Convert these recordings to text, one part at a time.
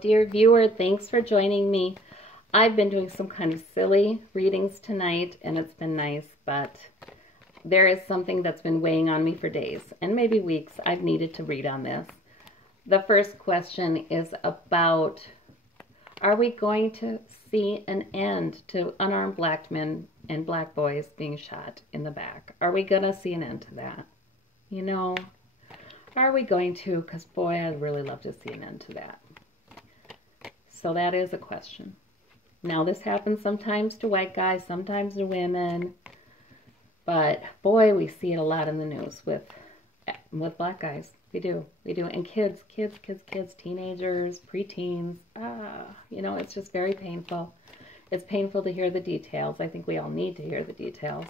Dear viewer, thanks for joining me. I've been doing some kind of silly readings tonight, and it's been nice, but there is something that's been weighing on me for days, and maybe weeks. I've needed to read on this. The first question is about, are we going to see an end to unarmed black men and black boys being shot in the back? Are we going to see an end to that? You know, are we going to? Because boy, I'd really love to see an end to that. So that is a question. Now, this happens sometimes to white guys, sometimes to women, but boy, we see it a lot in the news with black guys. We do, and kids, teenagers, preteens. You know, it's just very painful. It's painful to hear the details. I think we all need to hear the details.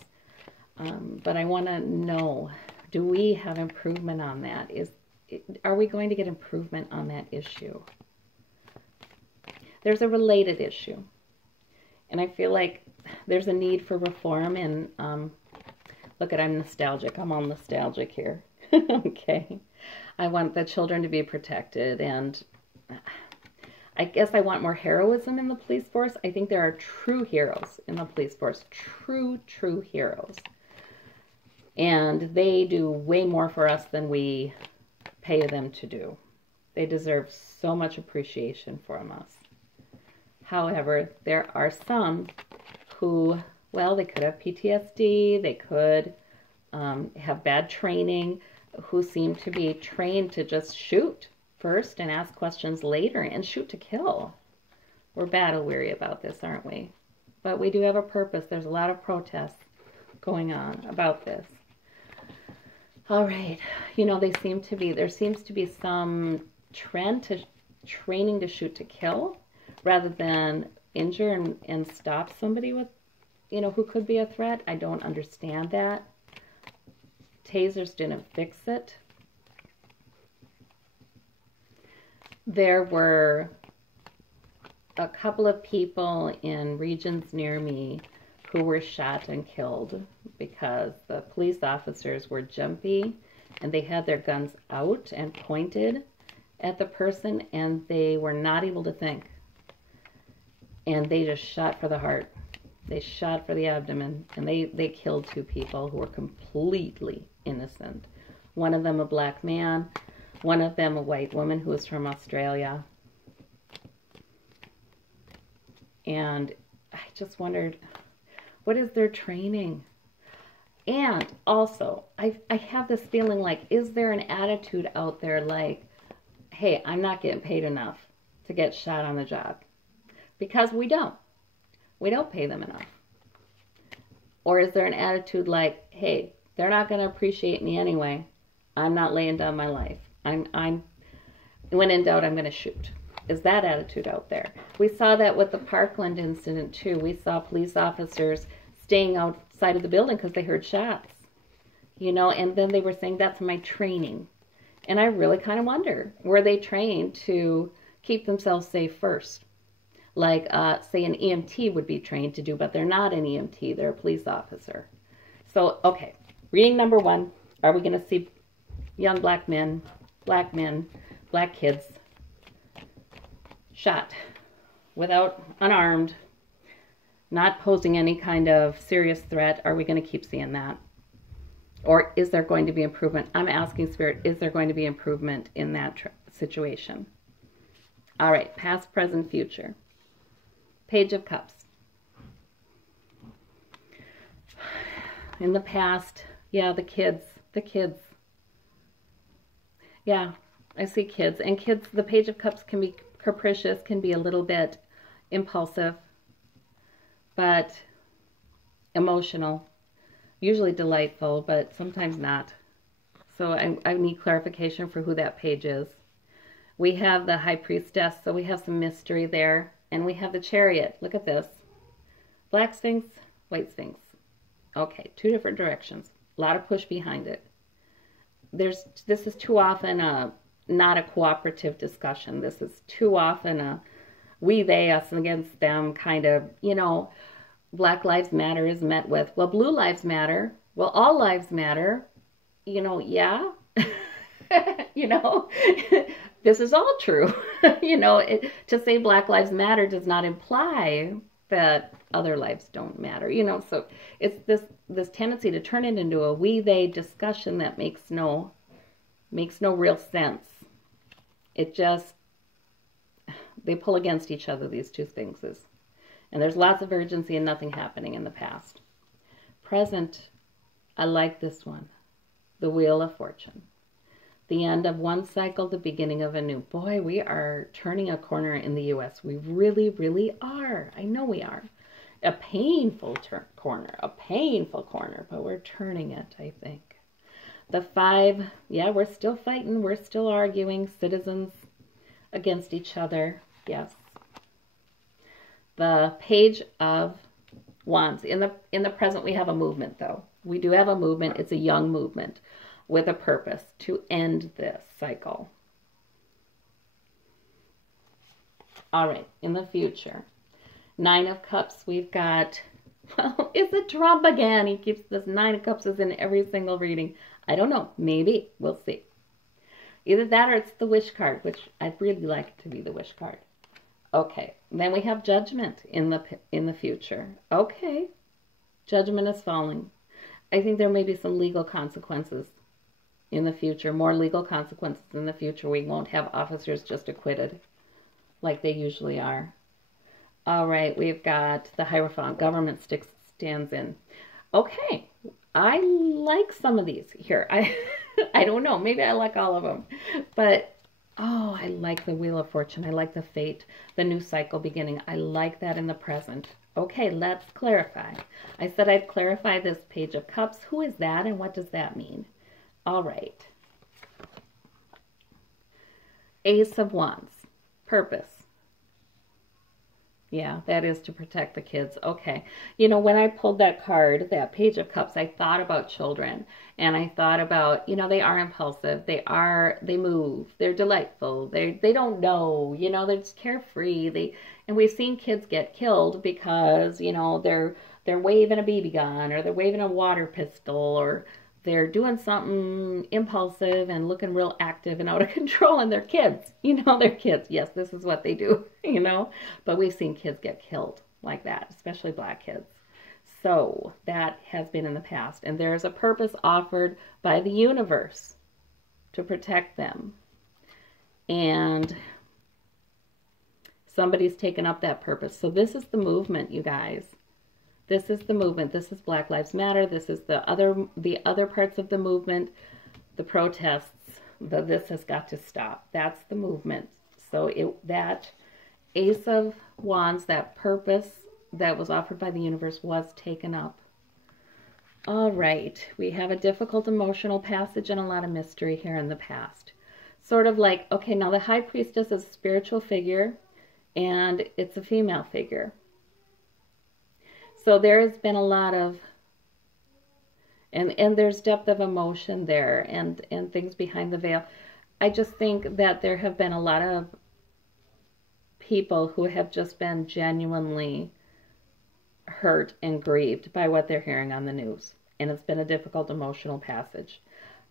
But I want to know, do we have improvement on that? Are we going to get improvement on that issue? There's a related issue, and I feel like there's a need for reform, and look at, I'm nostalgic. I'm all nostalgic here. Okay. I want the children to be protected, and I guess I want more heroism in the police force. I think there are true heroes in the police force, true heroes, and they do way more for us than we pay them to do. They deserve so much appreciation from us. However, there are some who, well, they could have PTSD, they could have bad training, who seem to be trained to just shoot first and ask questions later and shoot to kill. We're battle weary about this, aren't we? But we do have a purpose. There's a lot of protests going on about this. All right. You know, there seems to be some trend to training to shoot to kill, rather than injure and stop somebody with, you know, who could be a threat. I don't understand that. Tasers didn't fix it. There were a couple of people in regions near me who were shot and killed because the police officers were jumpy and they had their guns out and pointed at the person, and they were not able to think. And they just shot for the heart. They shot for the abdomen, and they killed two people who were completely innocent. One of them a black man, one of them a white woman who was from Australia. And I just wondered, what is their training? And also, I have this feeling like, is there an attitude out there like, hey, I'm not getting paid enough to get shot on the job? Because we don't pay them enough. Or is there an attitude like, hey, they're not going to appreciate me anyway. I'm not laying down my life. When in doubt, I'm going to shoot. Is that attitude out there? We saw that with the Parkland incident too. We saw police officers staying outside of the building because they heard shots. You know, and then they were saying, that's my training. And I really kind of wonder, were they trained to keep themselves safe first? Like, say, an EMT would be trained to do, but they're not an EMT. They're a police officer. So, okay, reading number one. Are we going to see young black men, black kids shot without, unarmed, not posing any kind of serious threat? Are we going to keep seeing that? Or is there going to be improvement? I'm asking Spirit, is there going to be improvement in that situation? All right, past, present, future. Page of Cups. In the past, yeah, the kids. Yeah, I see kids. And kids, the Page of Cups can be capricious, can be a little bit impulsive, but emotional. Usually delightful, but sometimes not. So I need clarification for who that page is. We have the High Priestess, so we have some mystery there. And we have the Chariot. Look at this. Black Sphinx, White Sphinx. Okay, two different directions. A lot of push behind it. This is too often not a cooperative discussion. This is too often a we, they, us, and against them kind of, you know, Black Lives Matter is met with, well, Blue Lives Matter. Well, all lives matter. You know, yeah. You know, this is all true. You know, to say Black Lives Matter does not imply that other lives don't matter. You know, so it's this tendency to turn it into a we-they discussion that makes no real sense. It just, they pull against each other, these two things. And there's lots of urgency and nothing happening in the past. Present, I like this one. The Wheel of Fortune. The end of one cycle, the beginning of a new. Boy, we are turning a corner in the U.S. We really, really are. I know we are. A painful corner, but we're turning it, I think. The 5, yeah, we're still fighting. We're still arguing. Citizens against each other. Yes. The Page of Wands. In the present, we have a movement, though. We do have a movement. It's a young movement with a purpose to end this cycle. All right, in the future. 9 of Cups, we've got, well, it's a Trump again. He keeps this 9 of Cups is in every single reading. I don't know. Maybe. We'll see. Either that or it's the Wish card, which I'd really like it to be the Wish card. Okay. Then we have Judgment in the future. Okay. Judgment is falling. I think there may be some legal consequences in the future. More legal consequences in the future. We won't have officers just acquitted like they usually are. All right. We've got the Hierophant. Government stands in. Okay. I like some of these here. I don't know. Maybe I like all of them. But, oh, I like the Wheel of Fortune. I like the Fate, the new cycle beginning. I like that in the present. Okay, let's clarify. I said I'd clarify this Page of Cups. Who is that and what does that mean? All right. Ace of Wands. Purpose. Yeah, that is to protect the kids. Okay. You know, when I pulled that card, that Page of Cups, I thought about children. And I thought about, you know, they are impulsive. They move. They're delightful. They don't know, you know, they're just carefree. And we've seen kids get killed because, you know, they're waving a BB gun or they're waving a water pistol or they're doing something impulsive and looking real active and out of control, and they're kids. You know, they're kids. Yes, this is what they do, you know. But we've seen kids get killed like that, especially Black kids. So that has been in the past. And there's a purpose offered by the universe to protect them. And somebody's taken up that purpose. So this is the movement, you guys. This is the movement. This is Black Lives Matter. This is the other parts of the movement, the protests. This has got to stop. That's the movement. So that Ace of Wands, that purpose that was offered by the universe was taken up. All right. We have a difficult emotional passage and a lot of mystery here in the past. Sort of like, okay, now the High Priestess is a spiritual figure and it's a female figure. So there has been a lot of, and there's depth of emotion there and things behind the veil. I just think that there have been a lot of people who have just been genuinely hurt and grieved by what they're hearing on the news. And it's been a difficult emotional passage.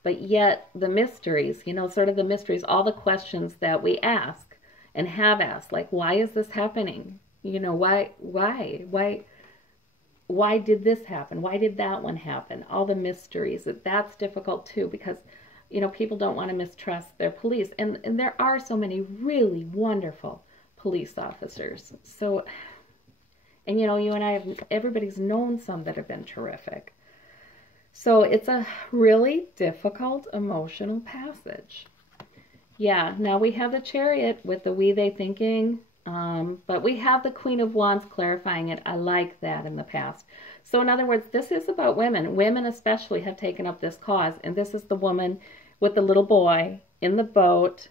But yet the mysteries, you know, sort of the mysteries, all the questions that we ask and have asked, like, why is this happening? You know, why did this happen? Why did that one happen? All the mysteries. That's difficult too because, you know, people don't want to mistrust their police. And there are so many really wonderful police officers. So, and you know, you and I everybody's known some that have been terrific. So it's a really difficult emotional passage. Yeah, now we have the Chariot with the we, they thinking. But we have the Queen of Wands clarifying it. I like that in the past. So in other words, this is about women. Women especially have taken up this cause. And this is the woman with the little boy in the boat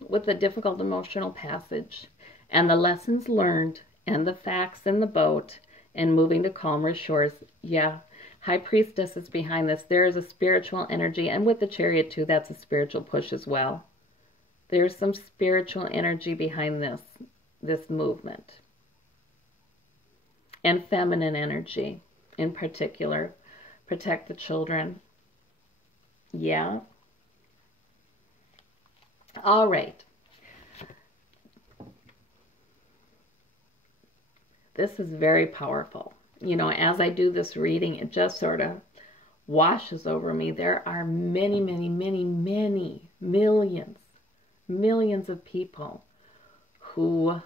with the difficult emotional passage and the lessons learned and the facts in the boat and moving to calmer shores. Yeah, High Priestess is behind this. There is a spiritual energy. And with the Chariot too, that's a spiritual push as well. There's some spiritual energy behind this movement. And feminine energy in particular. Protect the children. Yeah. All right. This is very powerful. You know, as I do this reading, it just sort of washes over me. There are many, many, many, many millions of people who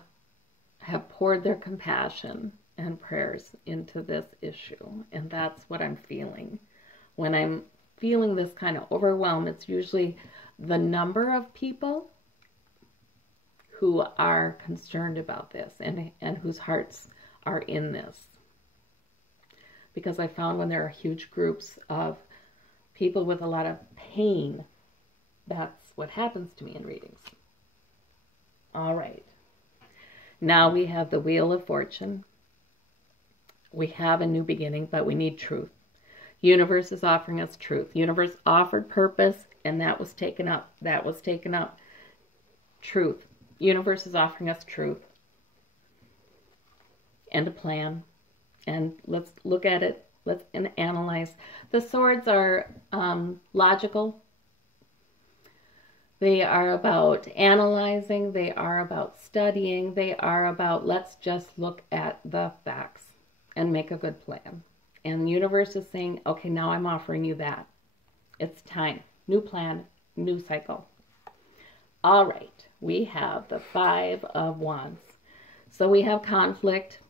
have poured their compassion and prayers into this issue. And that's what I'm feeling. When I'm feeling this kind of overwhelm, it's usually the number of people who are concerned about this and whose hearts are in this. Because I found when there are huge groups of people with a lot of pain, that's what happens to me in readings. All right. Now we have the Wheel of Fortune. We have a new beginning, but we need truth. Universe is offering us truth. Universe offered purpose, and that was taken up. That was taken up. Truth. Universe is offering us truth and a plan. And let's look at it. Let's analyze. The swords are logical. They are about analyzing. They are about studying. They are about, let's just look at the facts and make a good plan. And the universe is saying, okay, now I'm offering you that. It's time. New plan, new cycle. All right. We have the Five of Wands. So we have conflict.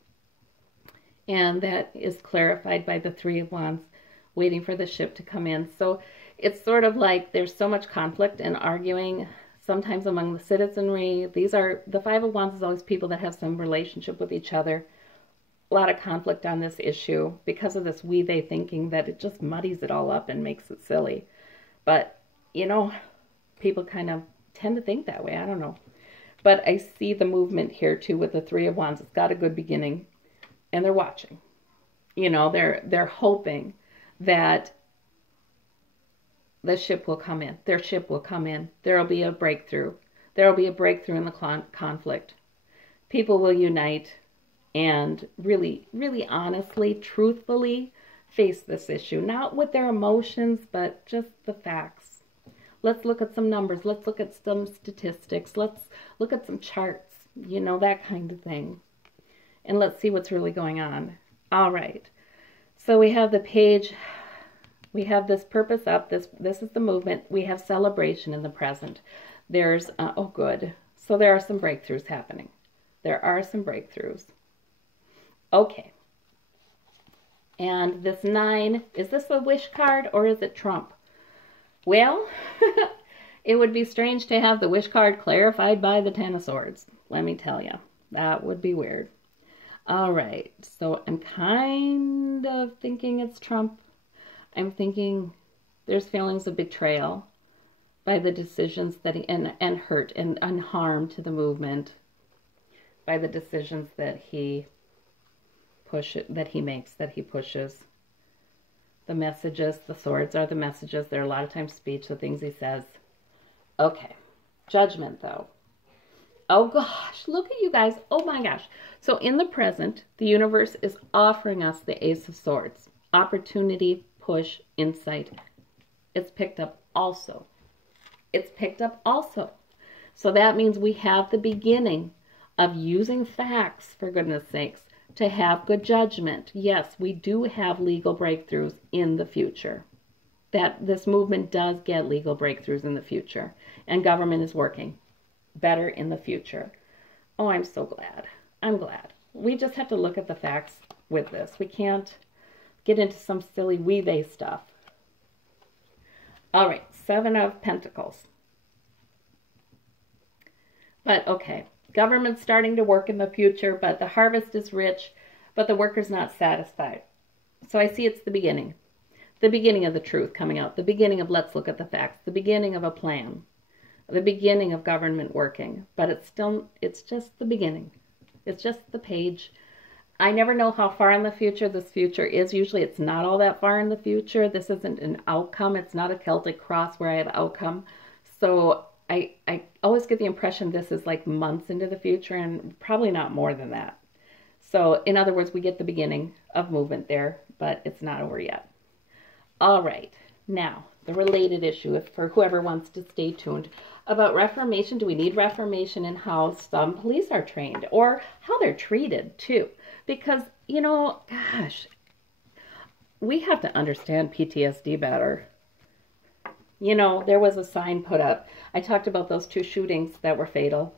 And that is clarified by the Three of Wands, waiting for the ship to come in. So it's sort of like there's so much conflict and arguing sometimes among the citizenry. The Five of Wands is always people that have some relationship with each other. A lot of conflict on this issue because of this we-they thinking that it just muddies it all up and makes it silly. But, you know, people kind of tend to think that way. I don't know. But I see the movement here too with the Three of Wands. It's got a good beginning. And they're watching. You know, they're hoping that the ship will come in. Their ship will come in. There will be a breakthrough. There will be a breakthrough in the conflict. People will unite and really, really honestly, truthfully face this issue. Not with their emotions, but just the facts. Let's look at some numbers. Let's look at some statistics. Let's look at some charts. You know, that kind of thing. And let's see what's really going on. All right. So we have the page. We have this purpose up. This is the movement. We have celebration in the present. There's, oh, good. So there are some breakthroughs happening. There are some breakthroughs. Okay. And this 9, is this a wish card or is it Trump? Well, it would be strange to have the wish card clarified by the Ten of Swords. Let me tell you. That would be weird. All right, so I'm kind of thinking it's Trump. I'm thinking there's feelings of betrayal by the decisions that he, and hurt and harm to the movement by the decisions that he pushes. The messages, the swords are the messages. They're a lot of times speech, the things he says. Okay, Judgment though. Oh gosh, look at you guys. Oh my gosh. So in the present, the universe is offering us the Ace of Swords. Opportunity, push, insight. It's picked up also. It's picked up also. So that means we have the beginning of using facts, for goodness sakes, to have good judgment. Yes, we do have legal breakthroughs in the future. That this movement does get legal breakthroughs in the future. And government is working better in the future. Oh, I'm so glad. I'm glad. We just have to look at the facts with this. We can't get into some silly we-they stuff. All right, 7 of Pentacles. But okay, government's starting to work in the future, but the harvest is rich, but the worker's not satisfied. So I see it's the beginning. The beginning of the truth coming out. The beginning of let's look at the facts. The beginning of a plan. The beginning of government working, but it's just the beginning. It's just the page. I never know how far in the future this future is. Usually it's not all that far in the future. This isn't an outcome. It's not a Celtic cross where I have outcome. So I always get the impression this is like months into the future and probably not more than that. So in other words, we get the beginning of movement there, but it's not over yet. All right. Now, the related issue, if for whoever wants to stay tuned, about reformation. Do we need reformation in how some police are trained or how they're treated too? Because, you know, gosh, we have to understand PTSD better. You know, there was a sign put up. I talked about those 2 shootings that were fatal.